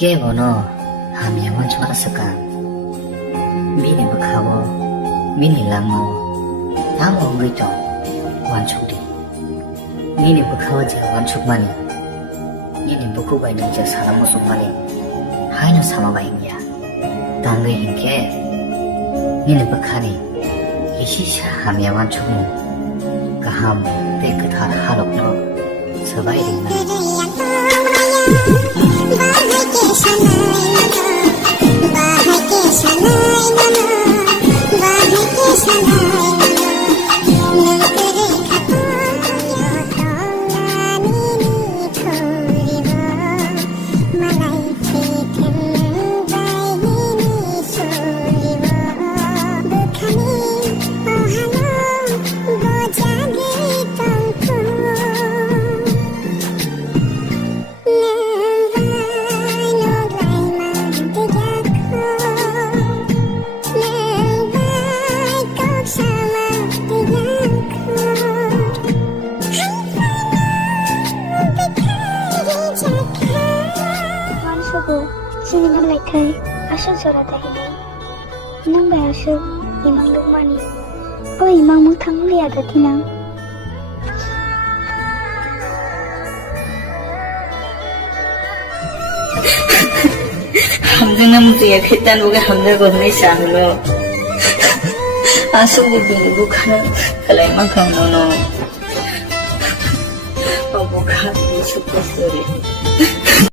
কে বনো আমি এমন ছোট সেকা মিনি বখাবো মিনি লামো তামো গইতো ওয়ান ছুটি মিনি বখাবো যে ওয়ান ছুক মানে মিনি বকু বাইনি যে সালামো সুক মানে হাইনো সামা বাইনিয়া তাঙ্গে হিনকে মিনি বখানি ইসিসা আমি এমন ছুকমু কাহাম তে কথার হালকনো সবাই রিনা Sini malaikai asal surat ini. Nang bay asal imam lukmani. Oh imam muthang lihat tinang. Hamzang nam dia khitan bukan hamzang kau ni sahlo. Asal dia bini bukan kalau emang kamu no. Oh bukan ini super story.